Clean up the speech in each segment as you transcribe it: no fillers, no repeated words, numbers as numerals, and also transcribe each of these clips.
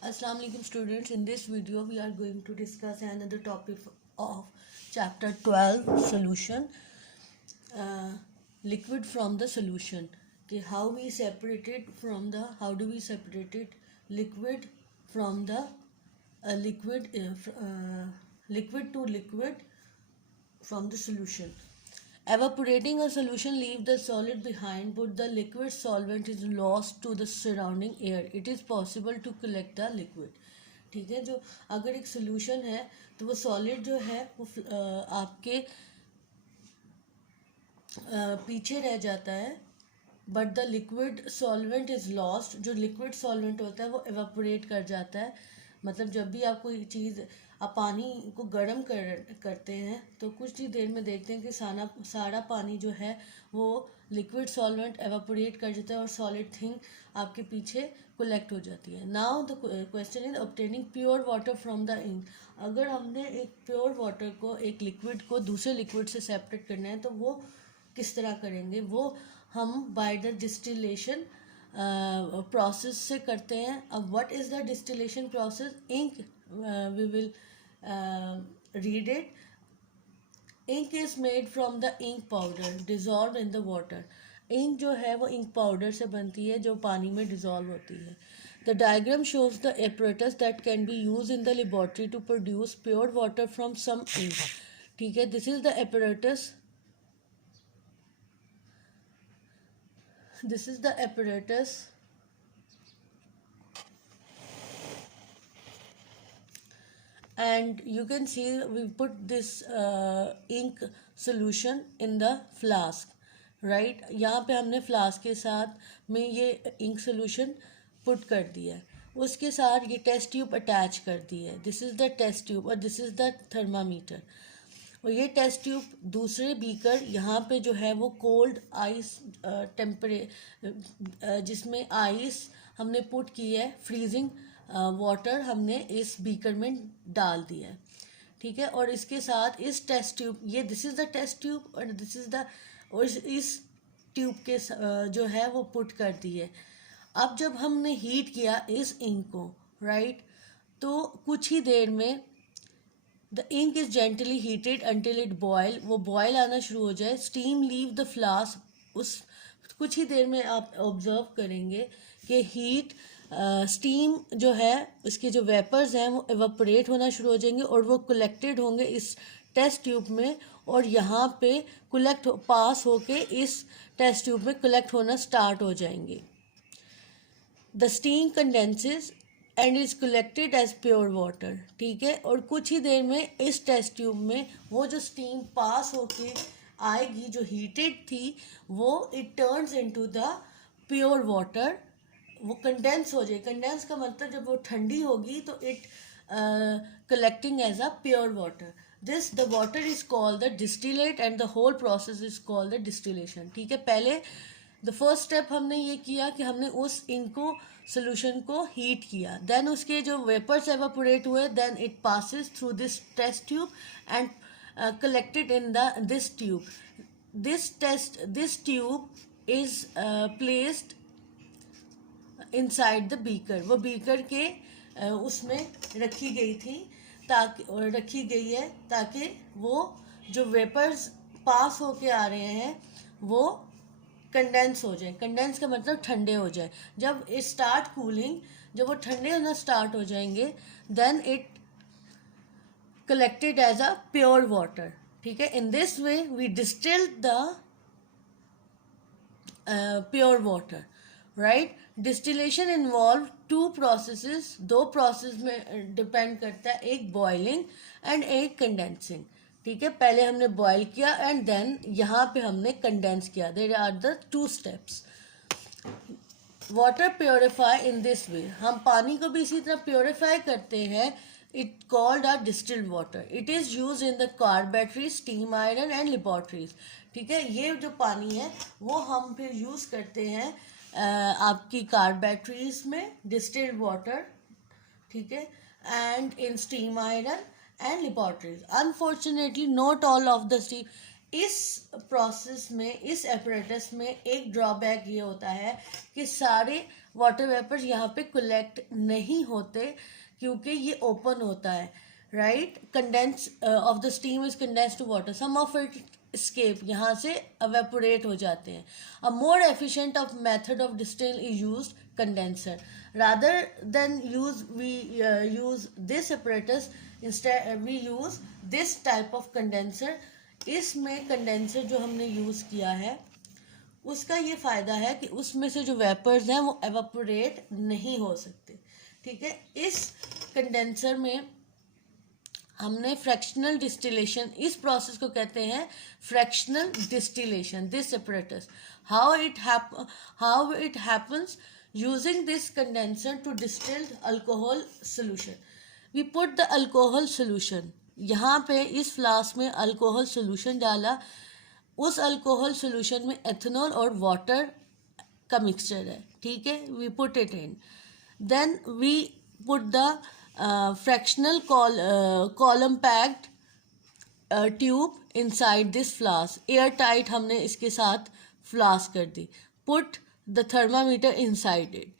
Assalamu alaikum students. In this video we are going to discuss another topic of chapter 12 solution, uh, liquid from the solution. Okay, how do we separate it liquid from the liquid to liquid from the solution. Evaporating a solution leave the solid behind, but the liquid solvent is lost to the surrounding air. It is possible to collect the liquid. ठीक है, जो अगर एक solution है तो वो solid जो है वो आपके पीछे रह जाता है, but the liquid solvent is lost. जो लिक्विड सॉल्वेंट होता है वो एवापोरेट कर जाता है. मतलब जब भी आप कोई चीज़, आप पानी को गर्म करते हैं तो कुछ ही देर में देखते हैं कि सारा पानी जो है वो लिक्विड सॉल्वेंट एवापोरेट कर जाता है और सॉलिड थिंग आपके पीछे कलेक्ट हो जाती है. Now the question is obtaining pure water from the ink. अगर हमने एक प्योर वाटर को, एक लिक्विड को दूसरे लिक्विड से सेपरेट करना है तो वो किस तरह करेंगे? वो हम बाय द डिस्टिलेशन प्रोसेस से करते हैं. अब what is the distillation process? Ink, we will read it. Ink is made from the ink powder dissolved in the water. Ink जो है वो इंक पाउडर से बनती है जो पानी में डिजॉल्व होती है. The diagram shows the apparatus that can be used in the laboratory to produce pure water from some ink. ठीक है, this is the apparatus. This is the apparatus and you can see we put this ink solution in the flask, right? यहाँ पे हमने flask के साथ में ये ink solution put कर दिया है. उसके साथ ये टेस्ट ट्यूब अटैच कर दी है. This is the test tube और दिस इज़ द थर्मामीटर. और ये टेस्ट ट्यूब दूसरे बीकर यहाँ पे जो है वो कोल्ड आइस जिसमें आइस हमने पुट की है, फ्रीजिंग वाटर हमने इस बीकर में डाल दिया है. ठीक है, और इसके साथ इस टेस्ट ट्यूब, ये this is the test tube और दिस इज़ द, और इस ट्यूब के जो है वो पुट कर दी है. अब जब हमने हीट किया इस इंक को, राइट, तो कुछ ही देर में the ink is gently heated until it boil. वो बॉयल आना शुरू हो जाए. Steam leave the flask. उस कुछ ही देर में आप ऑब्जर्व करेंगे कि हीट स्टीम जो है, इसके जो वेपर्स हैं वो एवापोरेट होना शुरू हो जाएंगे और वो कलेक्टेड होंगे इस टेस्ट ट्यूब में और यहाँ पे पास होके इस टेस्ट ट्यूब में कलेक्ट होना स्टार्ट हो जाएंगे. The steam condenses and is collected as pure water. ठीक है, और कुछ ही देर में इस टेस्ट ट्यूब में वो जो स्टीम पास होके आएगी जो हीटेड थी वो it turns into the pure water. वो कंडेंस हो जाए. कंडेंस का मतलब जब वो ठंडी होगी तो it collecting as a pure water. This the water is called the distillate and the whole process is called the distillation. ठीक है, पहले द फर्स्ट स्टेप हमने ये किया कि हमने उस इंको सोल्यूशन को हीट किया. देन उसके जो वेपर्स एवापोरेट हुए, then it passes through this test tube and collected in this tube. This tube is placed inside the beaker. वो beaker के उसमें रखी गई थी रखी गई है ताकि वो जो वेपर्स पास होके आ रहे हैं वो कंडेंस हो जाए. कंडेंस का मतलब ठंडे हो जाए. जब इट स्टार्ट कूलिंग, जब वो ठंडे होना स्टार्ट हो जाएंगे, then it collected as a pure water. ठीक है, in this way we distilled the pure water, right? Distillation involve two processes. दो process में depend करता है, एक boiling and एक condensing. ठीक है, पहले हमने boil किया and then यहाँ पे हमने condense किया. There are the two steps. Water purify in this way. हम पानी को भी इसी तरह purify करते हैं. It called a distilled water. It is used in the car batteries, steam iron and laboratories. ठीक है, ये जो पानी है वो हम फिर यूज़ करते हैं आपकी कार बैटरीज में, डिस्टिल्ड वाटर. ठीक है, and in steam iron and laboratories. Unfortunately not all of the steam. इस प्रोसेस में, इस एपरेटस में एक ड्रॉबैक ये होता है कि सारे वाटर वेपर्स यहाँ पे कलेक्ट नहीं होते क्योंकि ये ओपन होता है, right. Condense of the steam is condense to water, some of it escape, यहाँ से evaporate हो जाते हैं. A more efficient of method of distilling is used condenser. Rather than we use this apparatus, instead we use this type of condenser. इसमें condenser जो हमने use किया है उसका ये फ़ायदा है कि उसमें से जो वेपर्स हैं वो evaporate नहीं हो सकते, ठीक है. इस कंडेंसर में हमने फ्रैक्शनल डिस्टिलेशन, इस प्रोसेस को कहते हैं fractional distillation. This apparatus, how it happens using this condenser to distill alcohol solution. We put the alcohol solution, यहाँ पे इस फ्लास्क में अल्कोहल सोल्यूशन डाला. उस अल्कोहल सोल्यूशन में एथेनॉल और वाटर का मिक्सचर है, ठीक है. We put it in, then we put the fractional column packed tube inside this flask. Air tight हमने इसके साथ फ्लास्क कर दी. Put the thermometer inside it,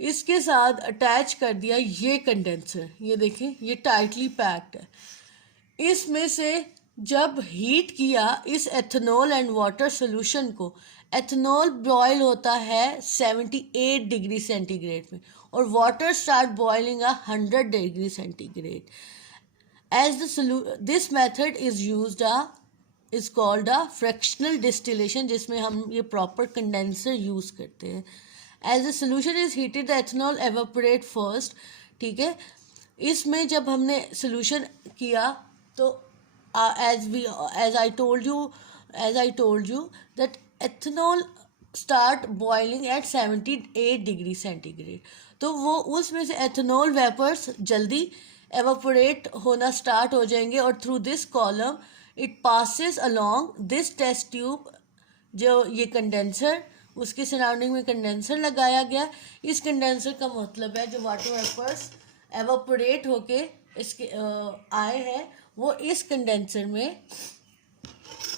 इसके साथ अटैच कर दिया ये कंडेंसर. ये देखें ये टाइटली पैक्ड है. इसमें से जब हीट किया इस एथेनॉल एंड वाटर सोल्यूशन को, एथेनॉल बॉयल होता है 78 डिग्री सेंटीग्रेड में और water start boiling 100 degree centigrade. As this method is used is called a fractional distillation, जिसमें हम ये प्रॉपर कंडेंसर यूज करते हैं. As the solution is heated the ethanol evaporate first, ठीक है. इसमें जब हमने सोल्यूशन किया तो as I told you that ethanol start boiling at 78 degree centigrade. तो वो उसमें से एथेनॉल वेपर्स जल्दी एवापोरेट होना स्टार्ट हो जाएंगे और through this column it passes along this test tube. जो ये कंडेंसर, उसके सराउंडिंग में कंडेंसर लगाया गया. इस कंडेंसर का मतलब है जो वाटर वेपर्स एवापोरेट होके इसके आए हैं वो इस कंडेंसर में,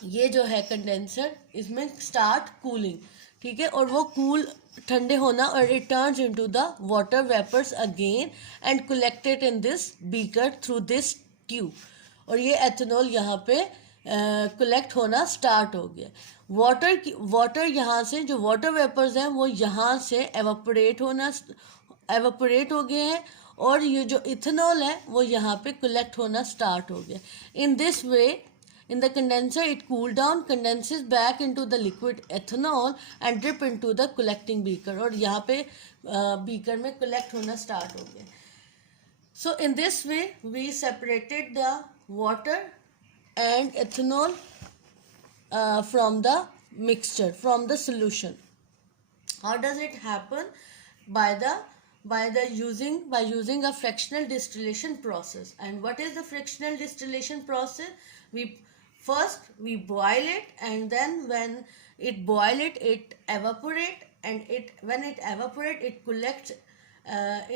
ये जो है कंडेंसर, इसमें स्टार्ट कूलिंग, ठीक है. और वो कूल ठंडे होना और it turns into the water vapours again and collected in this beaker through this tube. और ये एथेनॉल यहाँ पे कलेक्ट होना स्टार्ट हो गया. वाटर यहाँ से जो वाटर वेपर्स हैं वो यहाँ से एवापोरेट हो गए हैं और ये जो इथेनॉल है वो यहाँ पे कलेक्ट होना स्टार्ट हो गया. In this way in the condenser it cool down, condenses back into the liquid ethanol and drip into the collecting beaker. और यहाँ पे beaker में collect होना start हो गया. So in this way we separated the water and ethanol from the mixture, from the solution. How does it happen? By using a fractional distillation process. And what is the fractional distillation process? We boil it, and then when it boil it evaporate, and when it evaporate it collects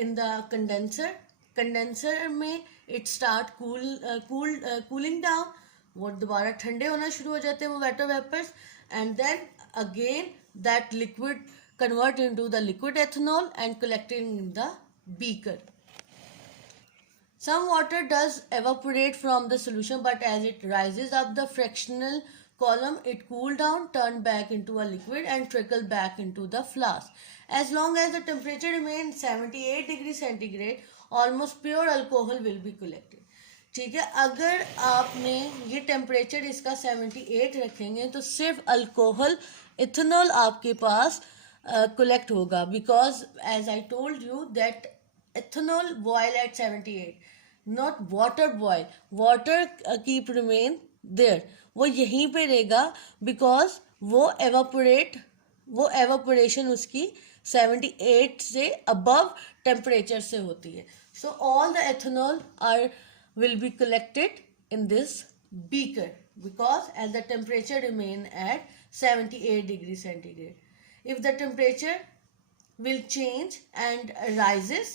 in the condenser में it start cooling down. वो दोबारा ठंडे होना शुरू हो जाते हैं वो water vapors, and then again that liquid convert into the liquid ethanol and collecting in the beaker. Some water does evaporate from the solution, but as it rises up the fractional column, it cool down, turn back into a liquid and trickle back into the flask. As long as the temperature remains 78 degree centigrade, almost pure alcohol will be collected. ठीक है, अगर आपने ये temperature इसका 78 रखेंगे तो सिर्फ alcohol ethanol आपके पास कलेक्ट होगा. Because as I told you that ethanol boil at 78, not water boil. Water keep remain there, वो यहीं पे रहेगा because वो evaporation उसकी 78 से above temperature से होती है. So all the ethanol will be collected in this beaker because as the temperature remain at 78 degrees centigrade. If the temperature will change and rises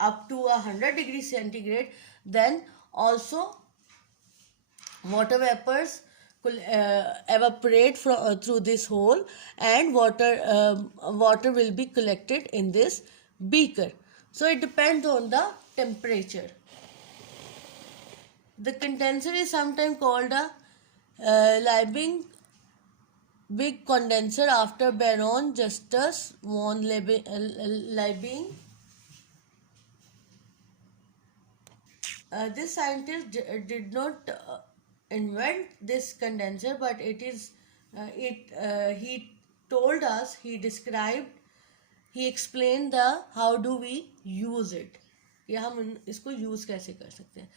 up to 100 degrees centigrade, then also water vapors evaporate through this hole, and water will be collected in this beaker. So it depends on the temperature. The condenser is sometimes called a Liebig big condenser after Baron Justus von Liebig. This scientist did not invent this condenser, but he told us, he described, he explained the how do we use it, या हम इसको use कैसे कर सकते हैं.